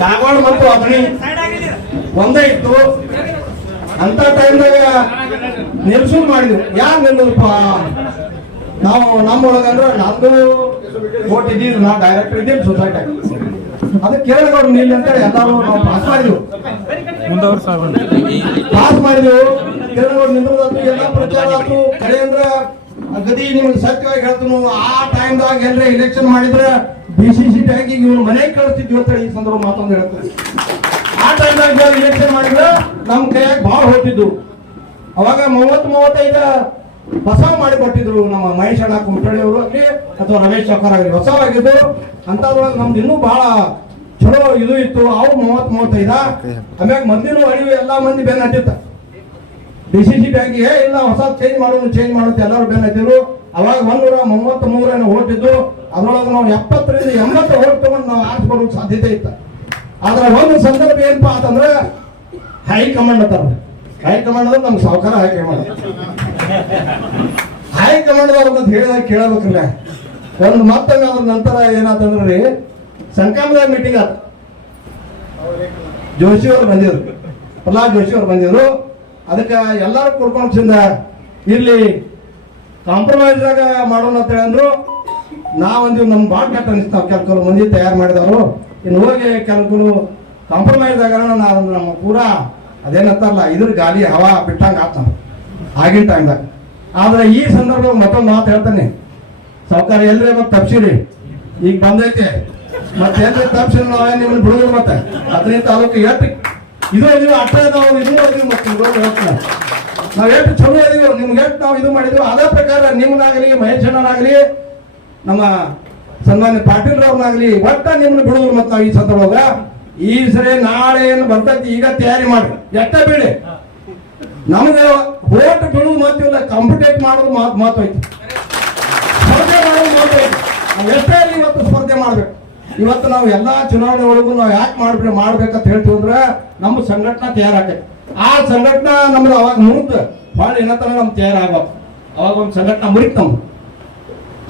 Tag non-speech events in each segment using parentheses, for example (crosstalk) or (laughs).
ಕಾಗವಾಡ ಮತ್ತು ಅಗ್ನಿ ಒಂದೇ ಇತ್ತು. ಅಂತ ಟೈಮ್ದಾಗ ನಿಲ್ಸು ಮಾಡಿದ್ರು ಯಾರು ನಿಲ್ಲಪ್ಪ ನಾವು ನಮ್ಮೊಳಗಂದ್ರೆ ನಮ್ದು ಓಟ್ ಇದ್ದೀವಿ ನಾವು ಡೈರೆಕ್ಟರ್ ಇದ್ದೀವಿ ಸೊಸೈಟಿ ಅದಕ್ಕೆ ಕೇಳಗೌಡ ನಿಲ್ಲ ಅಂತ ಎಲ್ಲರೂ ನಾವು ಪಾಸ್ ಮಾಡಿದ್ವಿ. ಪಾಸ್ ಮಾಡಿದೆವು. ಕೇಳಿದವ್ರು ನಿಂದ್ರದಾತು ಎಲ್ಲ ಪ್ರಚಾರ ಆತು ಕಡೆ ಅಂದ್ರೆ ಗದಿ ನಿಮ್ಗೆ ಸತ್ಯವಾಗಿ ಹೇಳ್ತು ಆ ಟೈಮ್ದಾಗ ಎಲ್ಲರೇ ಇಲೆಕ್ಷನ್ ಮಾಡಿದ್ರ ಬಿ ಸಿ ಸಿ ಬ್ಯಾಂಕಿಂಗ್ ಇವ್ರು ಮನೆಗೆ ಕಳಿಸ್ತಿದ್ವಿ ಅಂತ ಈ ಸಂದರ್ಭ ಮಾತೊಂದು ಹೇಳ್ತಾರೆ ಆ ಟೈಮ್ನಾಗ ಇಲೆಕ್ಷನ್ ಮಾಡಿದ್ರೆ ನಮ್ ಕೈಯಾಗ ಭಾಳ ಹೋಗ್ತಿದ್ದು ಅವಾಗ ಮೂವತ್ ಮೂವತ್ತೈದು ಹೊಸ ಮಾಡಿ ಕೊಟ್ಟಿದ್ರು ನಮ್ಮ ಮಹೇಶ್ ಅಣ್ಣ ಕುಮಟಳ್ಳಿ ಅವರು ಆಗ್ಲಿ ಅಥವಾ ರಮೇಶ್ ಚೌಕರ್ ಆಗಲಿ. ಹೊಸವಾಗಿದ್ದು ಅಂತದ್ರೊಳಗೆ ನಮ್ದು ಇನ್ನೂ ಬಹಳ ಚಲೋ ಇದು ಇತ್ತು. ಅವ್ರು ಮೂವತ್ ಮೂವತ್ತೈದ. ಆಮ್ಯಾಗ ಮಂದಿನೂ ಅಳಿವು, ಎಲ್ಲಾ ಮಂದಿ ಬೆನ್ನ ಹತ್ತಿತ್ತ ಡಿ ಸಿ ಸಿ ಬ್ಯಾಂಕಿಗೆ ಇಲ್ಲ ಹೊಸ ಚೇಂಜ್ ಮಾಡೋದು ಚೇಂಜ್ ಮಾಡುತ್ತೆ ಎಲ್ಲರೂ ಬೆನ್ನ ಹತ್ತಿರು ಅವಾಗ ಒಂದೂರ ಮೂವತ್ತ್ ಮೂರನೇ ಓಟ್ ಇದ್ದು ಅದ್ರೊಳಗೆ ನಾವು ಎಪ್ಪತ್ತರಿಂದ ಎಂಬತ್ತು ಓಟ್ ತಗೊಂಡು ನಾವು ಆಟ ಸಾಧ್ಯತೆ ಇತ್ತು. ಆದ್ರೆ ಒಂದು ಸಂದರ್ಭ ಏನಪ್ಪಾ ಅಂತಂದ್ರೆ, ಹೈಕಮಾಂಡ್ ಅಂತಾರ ಹೈಕಮಾಂಡ್ ಅಂದ್ರೆ ನಮ್ಗೆ ಸಾವುಕಾರ ಹೈಕಮಾಂಡ್. ಹೈಕಮಾಂಡ್ ಅಂತ ಹೇಳಿದಾಗ ಕೇಳಬೇಕಲ್ಲ ಒಂದು ಮತ್ತೊಮ್ಮೆ ಅದ್ರ ನಂತರ ಏನಾತಂದ್ರೆ ರೀ ಸಂಕಮದಾಗ ಮೀಟಿಂಗ್ ಆತ. ಜೋಶಿ ಅವ್ರು ಬಂದಿದ್ರು. ಪ್ರಹ್ಲಾದ್ ಜೋಶಿ ಅವ್ರು ಬಂದಿದ್ರು. ಅದಕ್ಕೆ ಎಲ್ಲರೂ ಕುಡ್ಕೊಂಡು ಇಲ್ಲಿ ಕಾಂಪ್ರಮೈಸ್ ಆಗ ಮಾಡೋಣ ಅಂತ ಹೇಳಂದ್ರು. ನಾವಂದಿವ್ ನಮ್ ಭಾಳ ಕೆಟ್ಟ ಅನಿಸ್ತು ನಾವು ಕೆಲವು ಮಂದಿ ತಯಾರು ಮಾಡಿದವರು. ಇನ್ನು ಹೋಗಿ ಕೆಲವು ಕಾಂಪ್ರಮೈಸ್ ಆಗ ನಾವು ನಮ್ಮ ಪೂರಾ ಅದೇನಂತಾರಲ್ಲ, ಇದ್ರ ಗಾಲಿ, ಹವಾ, ಬಿಟ್ಟಂಗೆ ಆತ. ಆಗಿನ ಟೈಮ್ದಾಗ ಆದ್ರೆ ಈ ಸಂದರ್ಭದಾಗ ಮತ್ತೊಂದು ಮಾತು ಹೇಳ್ತಾನೆ. ಸರ್ಕಾರ ಎಲ್ರಿ ಮತ್ತೆ ತಪ್ಸಿರಿ. ಈಗ ಬಂದೈತೆ. ಮತ್ತೆ ಎಲ್ರಿ ತಪ್ಸಿರಿ ನಾವೇ ನಿಮ್ಮ ಬಿಡುದಿಲ್ಲ ಮತ್ತೆ. ಹದಿನೈದು ತಾಲೂಕು ಎಷ್ಟು ಇದು ಅಟ್ಟ ಇದಾವ ಇದು ಮತ್ತೆ ಹೇಳ್ತಾರೆ. ನಾವ್ ಎಷ್ಟು ಚಲೋ ಇದೀವಿ, ನಿಮ್ಗೆ ಎಷ್ಟು ನಾವು ಇದು ಮಾಡಿದ್ವಿ. ಅದೇ ಪ್ರಕಾರ ನಿಮ್ನಾಗಲಿ, ಮಹೇಶ್ ಅಣ್ಣನಾಗಲಿ, ನಮ್ಮ ಸನ್ಮಾನ್ಯ ಪಾಟೀಲ್ ಅವ್ರನ್ನಾಗಲಿ, ಒಟ್ಟ ನಿಮ್ಮನ್ನ ಬಿಡೋದು ಮತ್ತೆ ಈ ಸಂದರ್ಭ ಈ ಸರಿ ನಾಳೆ ಏನು ಬರ್ತೈತಿ, ಈಗ ತಯಾರಿ ಮಾಡಿ ಎಷ್ಟ ಬೀಳಿ ನಮ್ಗೆ ಓಟ್ ಮತ್ ಇಲ್ಲ ಕಾಂಪಿಟೇಟ್ ಮಾಡೋದು ಮಾತು ಮಾತು ಐತಿ. ಸ್ಪರ್ಧೆ ಮಾಡೋದು ಮಾತು ಐತಿ. ಎಷ್ಟೇ ಇಲ್ಲಿ ಇವತ್ತು ಸ್ಪರ್ಧೆ ಮಾಡ್ಬೇಕು. ಇವತ್ತು ನಾವು ಎಲ್ಲಾ ಚುನಾವಣೆ ಒಳಗೂ ನಾವು ಯಾಕೆ ಮಾಡ್ಬೇಕು ಮಾಡ್ಬೇಕಂತ ಹೇಳ್ತೀವಿ ಅಂದ್ರೆ, ನಮ್ಮ ಸಂಘಟನಾ ತಯಾರಾಗೈತಿ ಆ ಸಂಘಟನೆ ನಮ್ದು ಅವಾಗ ಮುಂದೆ ಭಾಳ ನಮ್ಗೆ ತಯಾರಾಗ್ಬೇಕು. ಅವಾಗ ಒಂದು ಸಂಘಟನೆ ಮುರಿತ್ ನಮ್ದು.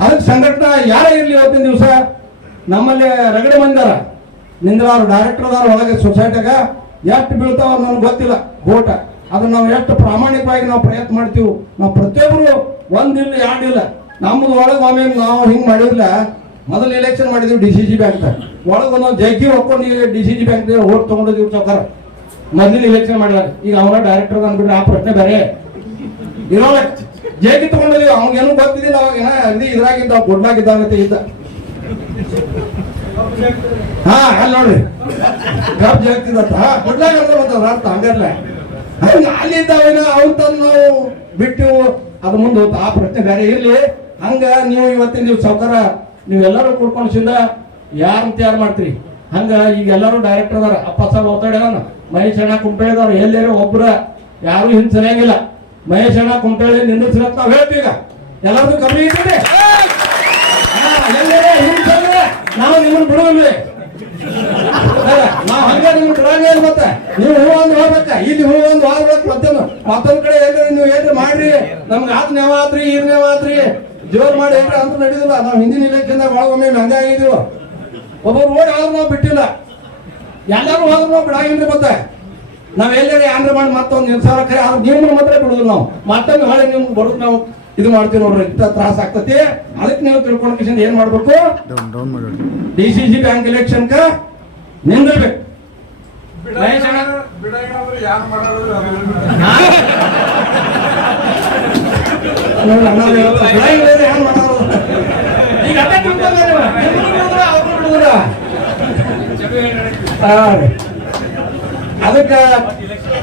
ಅದಕ್ಕೆ ಸಂಘಟನೆ ಯಾರೇ ಇರಲಿ ಇವತ್ತಿನ ದಿವಸ ನಮ್ಮಲ್ಲಿ ರಗಡೆ ಮಂದಿರ. ನಿಂದ್ರ ಅವ್ರು ಡೈರೆಕ್ಟರ್ ಅದಾರ ಒಳಗೆ ಸೊಸೈಟಿಗ ಎಷ್ಟು ಬೀಳ್ತಾವ ನನಗೆ ಗೊತ್ತಿಲ್ಲ ಓಟ ಅದನ್ನ ನಾವು ಎಷ್ಟು ಪ್ರಾಮಾಣಿಕವಾಗಿ ನಾವು ಪ್ರಯತ್ನ ಮಾಡ್ತೀವಿ. ನಾವು ಪ್ರತಿಯೊಬ್ಬರು ಒಂದಿಲ್ಲ ಎರಡಿಲ್ಲ ನಮ್ದು ಒಳಗೆ ಒಮ್ಮೆ ನಾವು ಹಿಂಗೆ ಮಾಡಿರಲಿಲ್ಲ ಮೊದಲು ಎಲೆಕ್ಷನ್ ಮಾಡಿದ್ವಿ ಡಿ ಸಿ ಜಿ ಬ್ಯಾಂಕ್ ಒಳಗೆ ಒಂದೊಂದು ಜಗ್ಗಿ ಹೊಕ್ಕೊಂಡು D C G bank vote ತಗೊಂಡಿದ್ದೀವಿ ಚೌಕರ. ಮೊದಲು ಇಲೆಕ್ಷನ್ ಮಾಡಿದಾಗ ಈಗ ಅವನ ಡೈರೆಕ್ಟರ್ ಅಂದ್ಬಿಟ್ರೆ ಆ ಪ್ರಶ್ನೆ ಬೇರೆ. ಇರೋಲ್ಲ. ಜೇಕಿ ತಗೊಂಡಿದೀವಿ ಅವ್ನಿಗೇನು ಗೊತ್ತಿದ್ದಿಲ್ಲ ಅವಾಗ ಏನ ಅಲ್ಲಿ ಇದ್ರಾಗಿದ್ದ ಗುಡ್ಲಾಗಿದ್ದ ಇದ್ದ. ಹಾ, ಅಲ್ಲಿ ನೋಡ್ರಿ. ಗಬ್ ಜಾಗ್ತಿದತ್ತ. ಗುಡ್ಲಾಗ ಅಂದ್ರೆ ಅದ್ರ ಅರ್ಥ ಹಂಗಲ್ಲ ಹಂಗ ಅಲ್ಲಿದ್ದಾವೇನ ಅವನ್ ತಂದು ನಾವು ಬಿಟ್ಟು ಅದು ಮುಂದೆ ಆ ಪ್ರಶ್ನೆ ಬೇರೆ. ಇರ್ಲಿ, ಹಂಗ ನೀವು ಇವತ್ತಿನ ನೀವು ಸೌಕರ ನೀವೆಲ್ಲರೂ ಕೂಡ್ಕೊಂಡು ಸಿಂದ ಯಾರು ತಯಾರು ಮಾಡ್ತೀರಿ? ಹಂಗ ಈಗ ಎಲ್ಲರೂ ಡೈರೆಕ್ಟರ್ ಅದಾರ ಅಪ್ಪ ಸಾರ್ ಓತಾಡ್ಯಾನ ಮಹೇಶ್ ಅಣ್ಣ ಕುಂಪೇಳಿದವ್ರು ಎಲ್ಲೇರು ಒಬ್ಬರ ಯಾರು ಹಿಂದ್ ಸರಿಯಂಗಿಲ್ಲ. ಮಹೇಶ್ ಅಣ್ಣ ಕುಂಪೇಳಿ ನಿಂದಿಸ್ರತ್ ನಾವ್ ಹೇಳ್ತೀವಿ ಈಗ. ಎಲ್ಲರದು ಕಮ್ಮಿ ಸರಿಯಾಗಿಲ್ಲ, ನಾವು ನಿಮ್ಮನ್ನ ಬಿಡುವಲ್ವಿ? ನಾವು ಹಂಗ ನಿಮ್ಗೆ ಬಿಡಂಗ ಮತ್ತೆ. ನೀವು ಹೂ ಒಂದು ಹೋಗ್ಬೇಕ. ಇಲ್ಲಿ ಹೂ ಒಂದು ಹೋಗ್ಬೇಕು ಮತ್ತೊಂದು ಮತ್ತೊಂದ್ ಕಡೆ ಏನ್ರಿ ನೀವು ಏನ್ರಿ ಮಾಡ್ರಿ. ನಮ್ಗೆ ಆತ್ ನೇವ ಈರ್ ನೇವ ಆತ್ರಿ. ಜೋರ್ ಮಾಡಿ ಏನ್ರಿ ಅಂತ ನಡೀದಿಲ್ಲ. ನಾವು ಹಿಂದಿನ ಇಲಾಖೆಯಿಂದ ಒಳಗೊಮ್ಮೆ ಹಂಗ ಆಗಿದೀವಿ. ಒಬ್ಬರು ಓಡಿ ಆದ್ರೂ ನಾವು ಬಿಟ್ಟಿಲ್ಲ. ಎಲ್ಲರೂ ಹೋದ್ರು ನಾವು ಬಿಡಾಗಿಲ್ರಿ ಮತ್ತೆ ನಾವ್ ಎಲ್ಲೇ ಏನ್ರಿ ಮಾಡಿ ಮತ್ತೊಂದು ನಿರ್ಸಾರ ಕರೆ ಆದ್ರೆ ನಿಮ್ಮನ್ನ ಮಾತ್ರ ಬಿಡುದು ನಾವು. ಮತ್ತೊಮ್ಮೆ ಹೊಳೆ ನಿಮ್ಗೆ ಬರೋದು ನಾವು ಇದು ಮಾಡ್ತೀವಿ ನೋಡ್ರಿ ಇಂಥ ತ್ರಾಸ ಆಗ್ತತಿ. ಅದಕ್ಕೆ ನೀವು ತಿಳ್ಕೊಂಡು ಕಿಶನ್ ಏನ್ ಮಾಡ್ಬೇಕು? ಡೌನ್ ಡೌನ್ ಮಾಡಿ D C C bank election ಕ ನಿಂದಿರ್ಬೇಕು? (laughs) ಈಗ ಅದೇ ತಿಳ್ಕೊಂಡ್ರೆ ನೀವು, ನಿಮ್ಮನ್ನ ಬಿಡುದ್ರ, ಅವ್ರನ್ನ ಬಿಡುದ್ರ? ಹಾ ರೀ. ಅದಕ್ಕ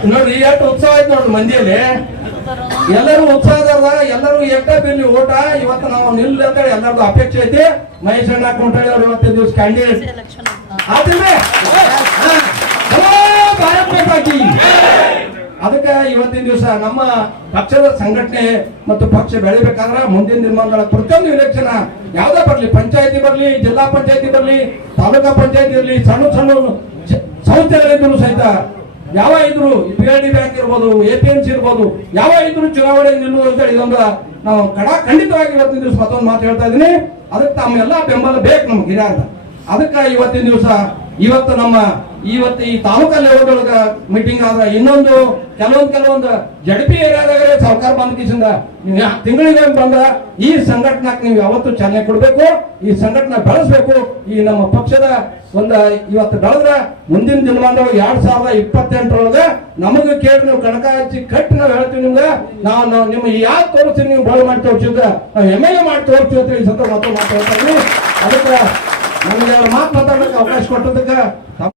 ನೋಡ್ರಿ ಎಷ್ಟು ಉತ್ಸಾಹ ಆಯ್ತು ನೋಡ್ರಿ ಮಂದಿಯಲ್ಲಿ ಎಲ್ಲರೂ ಉತ್ಸಾಹದ ಎಲ್ಲರೂ ಎಟ್ಟ ಬಿರ್ಲಿ ಓಟ ಇವತ್ತು ನಾವು ನಿಲ್ಲ ಅಂತ ಎಲ್ಲರದು ಅಪೇಕ್ಷೆ ಐತಿ ಮಹೇಶ್ ಅಣ್ಣ ಕುಂಟಳ್ಳಿ ಅವ್ರು ಇವತ್ತಿನ ದಿವಸ ಕ್ಯಾಂಡಿಡೇಟ್ ಆತಿಲ್ವೇ? ಹಾ. ಹಲೋ, ಭಾರತ್ ಮಾತಾ ಕಿ. ಅದಕ್ಕೆ ಇವತ್ತಿನ ದಿವಸ ನಮ್ಮ ಪಕ್ಷದ ಸಂಘಟನೆ ಮತ್ತು ಪಕ್ಷ ಬೆಳಿಬೇಕಾದ್ರೆ ಮುಂದಿನ ದಿನಮಾನಗಳ ಪ್ರತಿಯೊಂದು ಇಲೆಕ್ಷನ್ ಯಾವುದೇ ಬರಲಿ, ಪಂಚಾಯತಿ ಬರಲಿ, ಜಿಲ್ಲಾ ಪಂಚಾಯತಿ ಬರಲಿ, ತಾಲೂಕಾ ಪಂಚಾಯತಿ ಇರಲಿ, ಸಣ್ಣ ಸಣ್ಣ ಸಂಸ್ಥೆಗಳಿದ್ರು ಸಹಿತ ಯಾವ ಇದ್ರು ಪಿ ಎಲ್ ಡಿ ಬ್ಯಾಂಕ್ ಇರ್ಬೋದು ಎ ಪಿ ಎಂ ಸಿ ಇರ್ಬೋದು, ಯಾವ ಇದ್ರು ಚುನಾವಣೆ ನಿಲ್ಲುವುದು ಅಂತ ಇದೊಂದು ನಾವು ಕಡ ಖಂಡಿತವಾಗಿ ಇವತ್ತಿನ ದಿವಸ ಮತ್ತೊಂದು ಮಾತು ಹೇಳ್ತಾ ಇದ್ದೀನಿ. ಅದಕ್ಕೆ ತಮ್ಮೆಲ್ಲ ಬೆಂಬಲ ಬೇಕು ನಮ್ಗೆ ಹಿರಿಯ ಅಂತ ಅದಕ್ಕೆ ಇವತ್ತಿನ ದಿವಸ ಇವತ್ತು ನಮ್ಮ ಇವತ್ತು ಈ ತಾಲೂಕಾ ಲೆವೆಲ್ ಒಳಗ ಮೀಟಿಂಗ್ ಆದ್ರೆ ಇನ್ನೊಂದು ಕೆಲವೊಂದು ಕೆಲವೊಂದು ಜಡಪಿ ಏರಿಯಾದಾಗ ಸರ್ಕಾರ ಬಂದ ಕಿಸಿಂದ ತಿಂಗಳಿಗೆ ಬಂದ ಈ ಸಂಘಟನಾಕ್ ನೀವು ಯಾವತ್ತು ಚಾಲನೆ ಕೊಡಬೇಕು, ಈ ಸಂಘಟನೆ ಬೆಳೆಸಬೇಕು, ಈ ನಮ್ಮ ಪಕ್ಷದ ಒಂದ ಇವತ್ತು ಬೆಳೆದ್ರ ಮುಂದಿನ ದಿನಮಾನದಾಗ ಎರಡ್ ಸಾವಿರದ ಇಪ್ಪತ್ತೆಂಟರೊಳಗ ನಮಗ ಕೇಳಿ ನೀವು ಕಣಕ ಹಚ್ಚಿ ಕಟ್ಟಿ ನಾವು ಹೇಳ್ತೀವಿ ನಿಮ್ಗೆ. ನಾವು ನಿಮ್ಮ ಯಾಕೆ ತೋರಿಸ್ತೀವಿ ನೀವು ಬಳ ಮಾಡಿ ತೋರಿಸಿದ್ರ ನಾವು ಎಂ ಎಲ್ ಎ ಮಾಡಿ ತೋರಿಸ್ತೀವಿ ಈ ಸಂದರ್ಭ ಮಾತು ಮಾತಾಡ್ತೀವಿ ಅದಕ್ಕೆ ನಮ್ಗೆ ಮಾತು ಮಾತಾಡಕ್ಕೆ ಅವಕಾಶ ಕೊಟ್ಟದಕ್ಕೆ